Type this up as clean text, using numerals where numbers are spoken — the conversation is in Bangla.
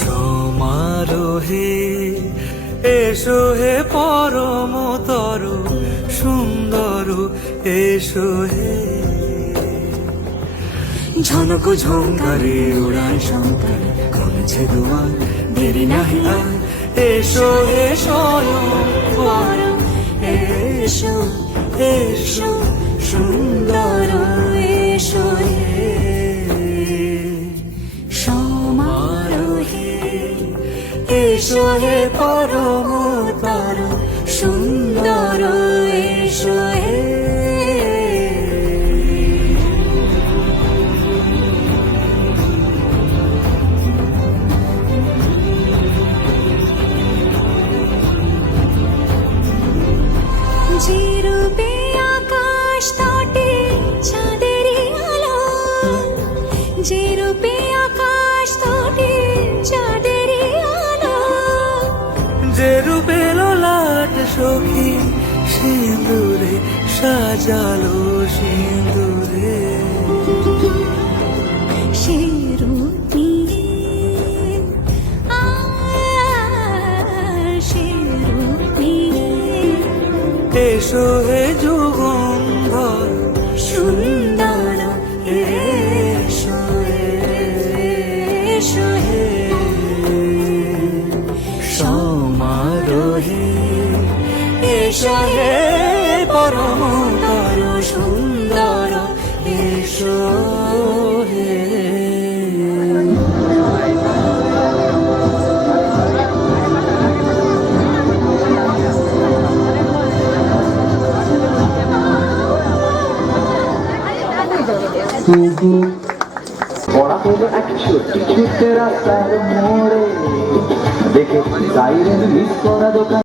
সমারোহে এসো হে পরম তর সুন্দর এসো হে ঝনক ঝঙ্কারে উড়ান শঙ্কারে কমছে দুয়ার দেরি নাহি আর এসো হে স্বয়ং পরম এসো এসো সুন্দর এসো হে সমারোহে এসো হে পরম তর সুন্দর এসো হে যে রূপে আকাশ তটে চাঁদেরই আলো যে রূপে আকাশ তটে চাঁদেরই আলো যে রূপে ললাট সখী সিঁদুরে সাজালো সিঁদুরে সে রূপ নিয়ে সে রূপ নিয়ে এসো হে যুগন্ধর সুন্দর এসো এসো হে সমারোহে এসো হে পরম তর সুন্দর এসো হে পড়া হলো এক ছোট্ট ছোট্ট রাস্তার মোড়ে দেখে সাইরেন মিস করা দোকান